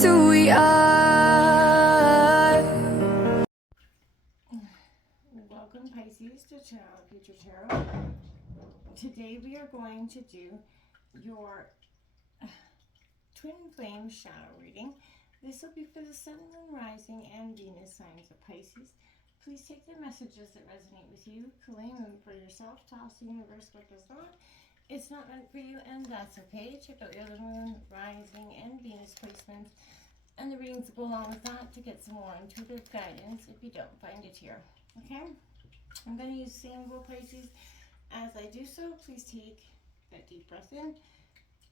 just who we are. Welcome Pisces to Channel Future Tarot. Today we are going to do your Twin Flame shadow reading. This will be for the Sun, Moon, Rising, and Venus signs of Pisces. Please take the messages that resonate with you, claim them for yourself, toss the universe what does not. It's not meant for you, and that's okay. Check out your Moon, Rising, and Venus placements and the readings that go along with that to get some more intuitive guidance if you don't find it here. Okay? I'm going to use Sample Pisces. As I do so, please take a deep breath in.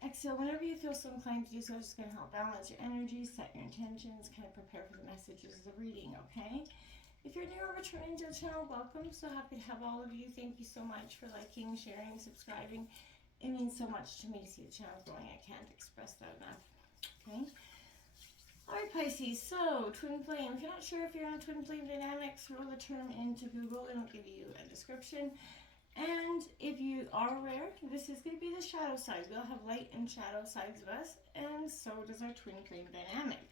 Exhale whenever you feel so inclined to do so. It's going to help balance your energy, set your intentions, kind of prepare for the messages of the reading, okay? If you're new or returning to the channel, welcome. So happy to have all of you. Thank you so much for liking, sharing, subscribing. It means so much to me to see the channel growing. I can't express that enough, okay? Alright Pisces, so Twin Flame. If you're not sure if you're in a Twin Flame dynamic, throw the term into Google and it'll give you a description. And if you are aware, this is going to be the shadow side. We'll have light and shadow sides of us, and so does our Twin Flame dynamic.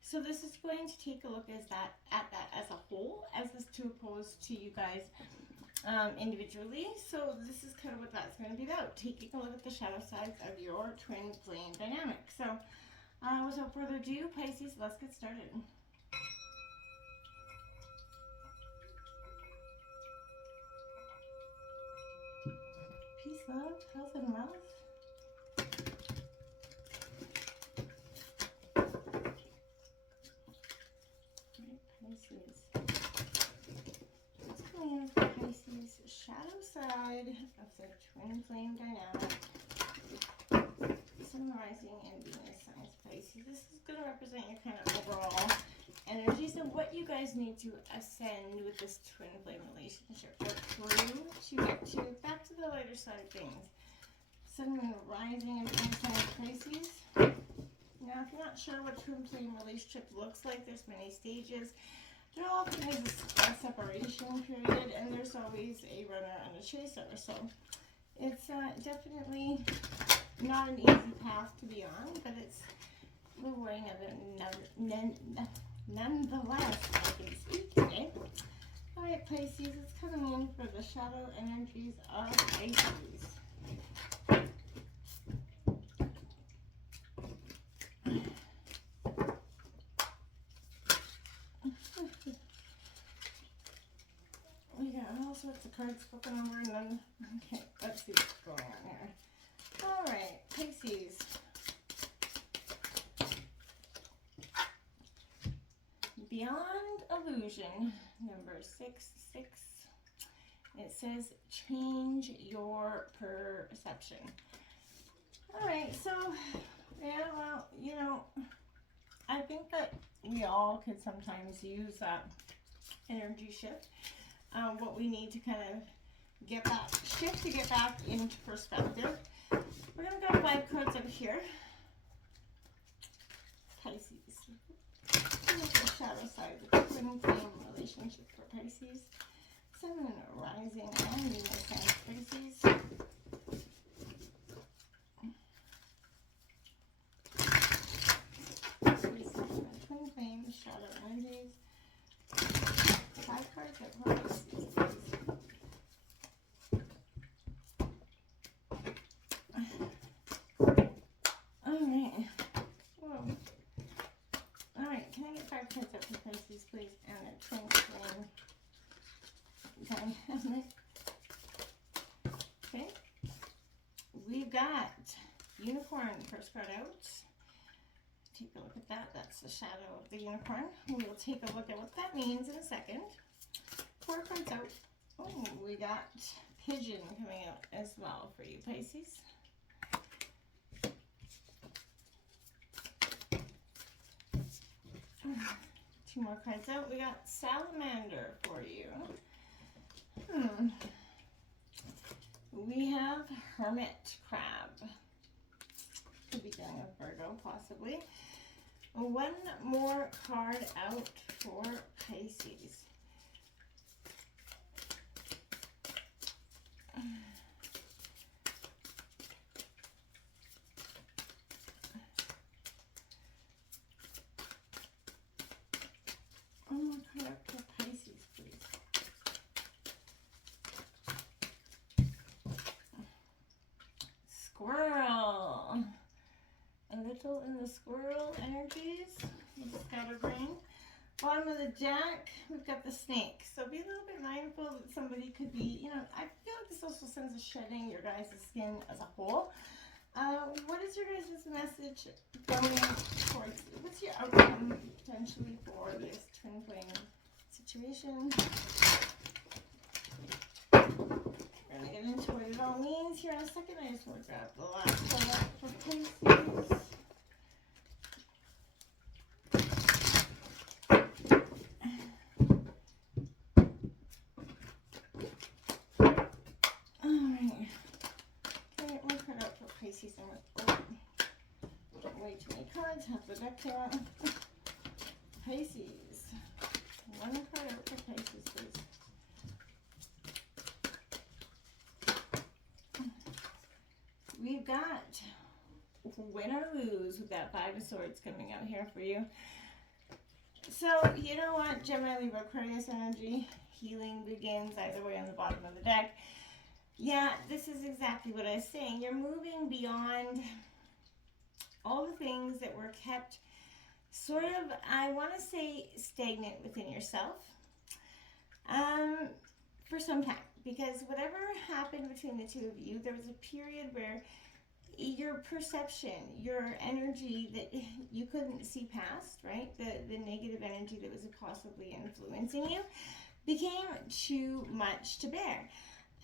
So this is going to take a look at that as a whole, as opposed to you guys individually. So this is kind of what that's going to be about, taking a look at the shadow sides of your Twin Flame dynamic. So without further ado, Pisces, let's get started. Peace, love, health, and wealth. Pisces. What's going on for Pisces? Shadow side of the Twin Flame dynamic. Sun, Rising, and Venus signs Pisces. This is going to represent your kind of overall energies and what you guys need to ascend with this Twin Flame relationship. Work through to get to back to the lighter side of things. Sun, Moon, Rising, and Venus signs Pisces. Now, if you're not sure what Twin Flame relationship looks like, there's many stages. There often is a separation period, and there's always a runner and a chaser. So it's definitely not an easy path to be on, but it's rewarding of it nonetheless. I can speak today. Alright, Pisces, it's coming in for the shadow energies of Pisces. We got all sorts of cards flipping over and then, okay, let's see what's going on here. Alright, Pisces. Beyond Illusion, number 66. It says, change your perception. Alright, so, yeah, well, you know, I think that we all could sometimes use that energy shift. What we need to kind of get that shift to get back into perspective. We're going to grab 5 cards up here. Pisces. The shadow side of the Twin Flame relationship for Pisces. Sun, Moon, Rising, and Venus signs Pisces. Twin Flame shadow energies. 5 cards at Pisces, please. Alright. Whoa. Alright, can I get 5 cards up for Pisces, please? And a Twin Flame dynamic. Okay. We've got Unicorn, first card out. Take a look at that. That's the shadow of the unicorn. We'll take a look at what that means in a second. 4 cards out. Oh, we got Pigeon coming out as well for you, Pisces. Two more cards out. We got Salamander for you. We have Hermit Crab. Could be dealing with Virgo, possibly. 1 more card out for Pisces. squirrel. A little in the squirrel energies. The scatterbrain. Bottom of the deck, we've got the snake. So be a little bit mindful that somebody could be, you know, I feel like this also sends a shedding your guys' skin as a whole. What is your guys' message going towards? What's your outcome potentially for this twin flame situation? We're going to get into what it all means here in a second. I just want to grab the last one for Pisces. Alright. Can I get one card out for Pisces? Way too many cards. Half the deck here. Pisces. One card out for Pisces, please. We've got win or lose with that Five of Swords coming out here for you. So, you know what? Gemini, Libra, Aquarius energy. Healing begins either way on the bottom of the deck. Yeah, this is exactly what I was saying. You're moving beyond all the things that were kept sort of, I want to say, stagnant within yourself for some time. Because whatever happened between the two of you, there was a period where your perception, your energy that you couldn't see past, right? The negative energy that was possibly influencing you became too much to bear.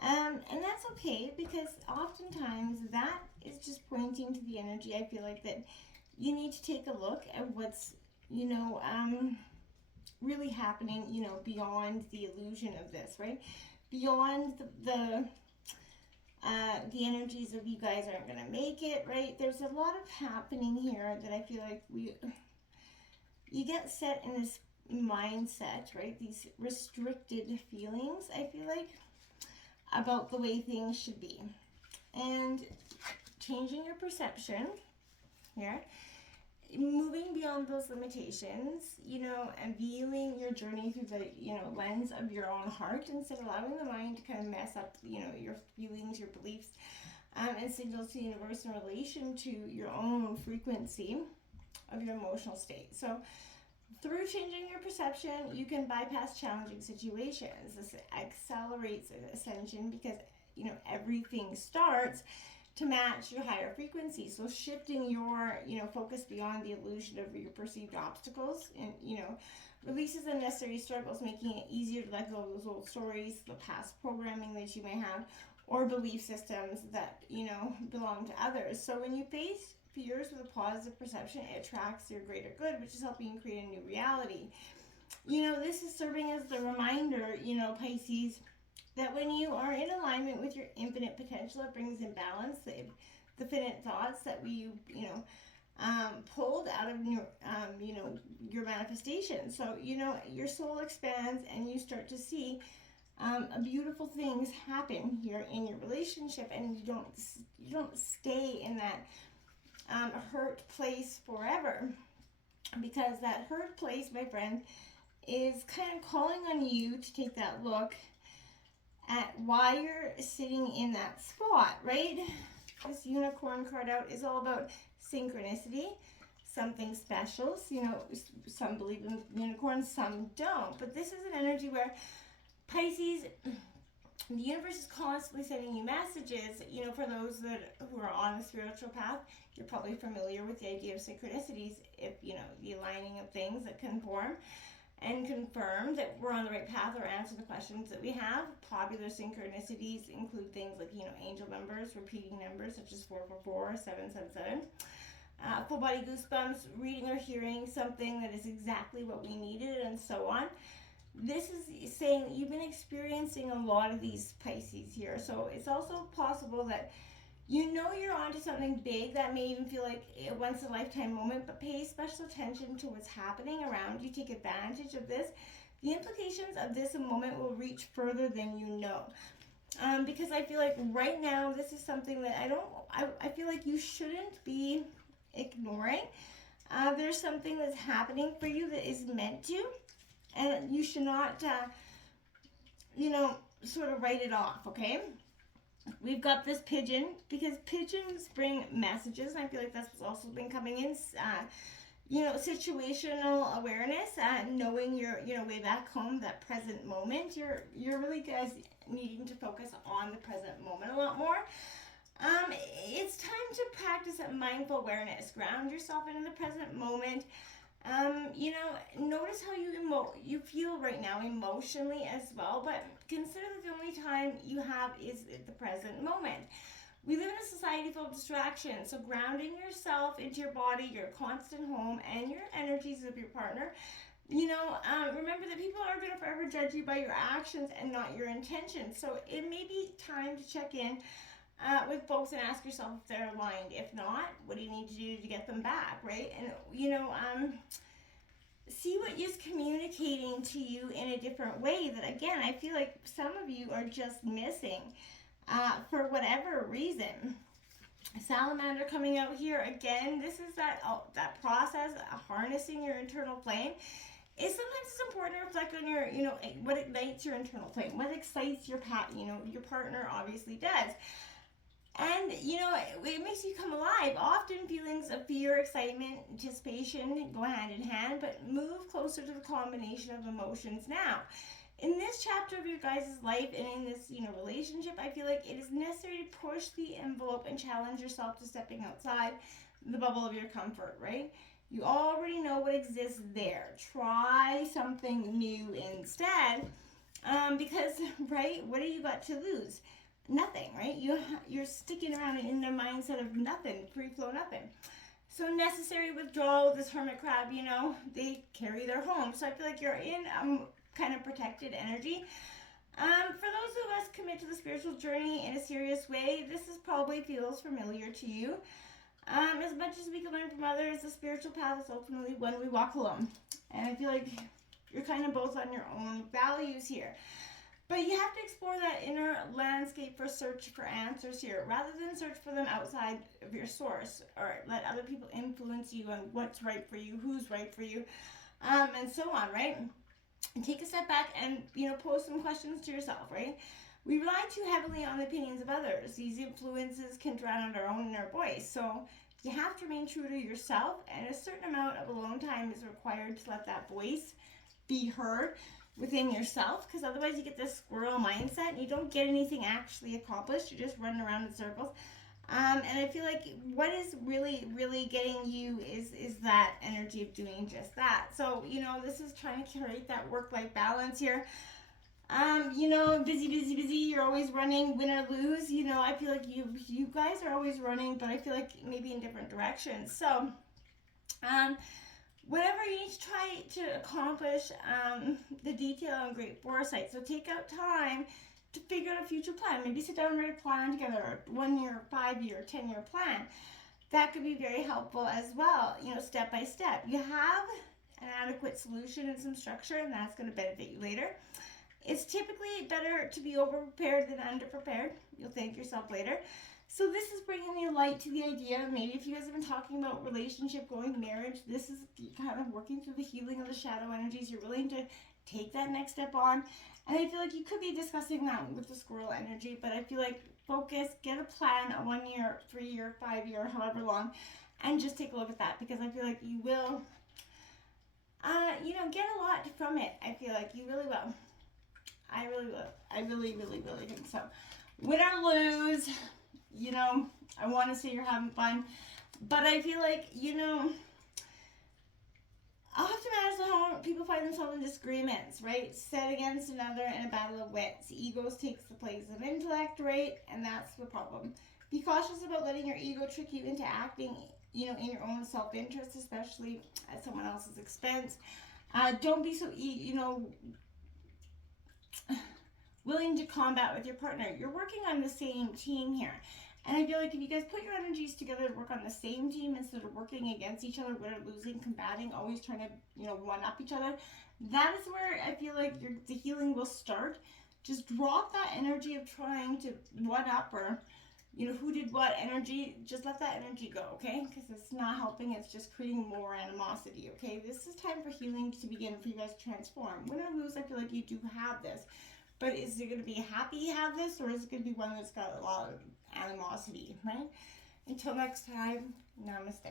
And that's okay, because oftentimes that is just pointing to the energy. I feel like that you need to take a look at what's, you know, really happening, you know, beyond the illusion of this, right? Beyond the energies of you guys aren't going to make it, right? There's a lot of happening here that I feel like you get set in this mindset, right? These restricted feelings, I feel like, about the way things should be. And changing your perception here, moving beyond those limitations, you know, and viewing your journey through the, you know, lens of your own heart, instead of allowing the mind to kind of mess up, you know, your feelings, your beliefs, and signals to the universe in relation to your own frequency of your emotional state. So through changing your perception, you can bypass challenging situations. This accelerates ascension because, you know, everything starts to match your higher frequency. So shifting your, you know, focus beyond the illusion of your perceived obstacles, and, you know, releases unnecessary struggles, making it easier to let go of those old stories, the past programming that you may have, or belief systems that, you know, belong to others. So when you face fears with a positive perception, it attracts your greater good, which is helping you create a new reality. You know, this is serving as the reminder, you know, Pisces, that when you are in alignment with your infinite potential, it brings in balance the finite thoughts that we, you know, pulled out of your, you know, your manifestation. So, you know, your soul expands and you start to see beautiful things happen here in your relationship, and you don't stay in that hurt place forever, because that hurt place, my friend, is kind of calling on you to take that look at why you're sitting in that spot, right? This unicorn card out is all about synchronicity, something special. So, you know, some believe in unicorns, some don't, but this is an energy where Pisces, the universe is constantly sending you messages. You know, for those who are on the spiritual path, you're probably familiar with the idea of synchronicities, if, you know, the aligning of things that conform and confirm that we're on the right path or answer the questions that we have. Popular synchronicities include things like, you know, angel numbers, repeating numbers such as 444, 777. Full body goosebumps, reading or hearing something that is exactly what we needed, and so on. This is saying that you've been experiencing a lot of these, Pisces, here. So it's also possible that you know you're onto something big that may even feel like a once-in-a-lifetime moment, but pay special attention to what's happening around you. Take advantage of this. The implications of this moment will reach further than you know. Because I feel like right now this is something that I feel like you shouldn't be ignoring. There's something that's happening for you that is meant to, and you should not, you know, sort of write it off, okay? We've got this pigeon, because pigeons bring messages, and I feel like that's what's also been coming in. Situational awareness, knowing your, way back home, that present moment. You're really guys needing to focus on the present moment a lot more. It's time to practice that mindful awareness. Ground yourself in the present moment. Notice how you feel right now emotionally as well, but consider that the only time you have is the present moment. We live in a society full of distractions, so grounding yourself into your body, your constant home, and your energies of your partner. Remember that people are going to forever judge you by your actions and not your intentions. So it may be time to check in with both and ask yourself if they're aligned. If not, what do you need to do to get them back, right? And see what is communicating to you in a different way that, again, I feel like some of you are just missing for whatever reason. Salamander coming out here again. This is that process of harnessing your internal flame. Sometimes it's important to reflect on your, what ignites your internal flame, what excites your partner obviously does. And, it makes you come alive. Often feelings of fear, excitement, anticipation go hand in hand, but move closer to the combination of emotions now. In this chapter of your guys' life and in this, relationship, I feel like it is necessary to push the envelope and challenge yourself to stepping outside the bubble of your comfort, right? You already know what exists there. Try something new instead, because, right, what do you got to lose? Nothing, right? You're sticking around in the mindset of nothing, free flow nothing. So necessary withdrawal, this hermit crab, they carry their home. So I feel like you're in kind of protected energy. For those of us commit to the spiritual journey in a serious way, this probably feels familiar to you. As much as we can learn from others, the spiritual path is ultimately one we walk alone. And I feel like you're kind of both on your own values here. But you have to explore that inner landscape for search for answers here, rather than search for them outside of your source, or let other people influence you on what's right for you, who's right for you, and so on, right? And take a step back and, pose some questions to yourself, right? We rely too heavily on the opinions of others. These influences can drown out our own inner voice. So you have to remain true to yourself, and a certain amount of alone time is required to let that voice be heard within yourself, because otherwise you get this squirrel mindset and you don't get anything actually accomplished. You're just running around in circles. And I feel like what is really, really getting you is that energy of doing just that. So, this is trying to create that work-life balance here. Busy. You're always running, win or lose. I feel like you guys are always running, but I feel like maybe in different directions. So, whatever you need to try to accomplish, the detail and great foresight. So take out time to figure out a future plan. Maybe sit down and write a plan together, a 1 year, 5 year, 10-year plan. That could be very helpful as well, step by step. You have an adequate solution and some structure, and that's going to benefit you later. It's typically better to be over-prepared than under-prepared. You'll thank yourself later. So this is bringing the light to the idea. Maybe if you guys have been talking about relationship, going marriage, this is kind of working through the healing of the shadow energies. You're willing to take that next step on. And I feel like you could be discussing that with the squirrel energy, but I feel like focus, get a plan, a 1 year, 3 year, 5 year, however long, and just take a look at that, because I feel like you will, get a lot from it. I feel like you really will. I really will. I really, really, really think so. Win or lose, I want to say you're having fun, but I feel like, oftentimes at home, people find themselves in disagreements, right? Set against another in a battle of wits. Egos takes the place of intellect, right? And that's the problem. Be cautious about letting your ego trick you into acting, in your own self-interest, especially at someone else's expense. Don't be so, willing to combat with your partner. You're working on the same team here. And I feel like if you guys put your energies together to work on the same team instead of working against each other, winning, losing, combating, always trying to, one-up each other, that is where I feel like the healing will start. Just drop that energy of trying to one-up or, who did what energy. Just let that energy go, okay? Because it's not helping. It's just creating more animosity, okay? This is time for healing to begin, for you guys to transform. Win or lose, I feel like you do have this. But is it going to be happy you have this, or is it going to be one that's got a lot of animosity, right? Until next time, namaste.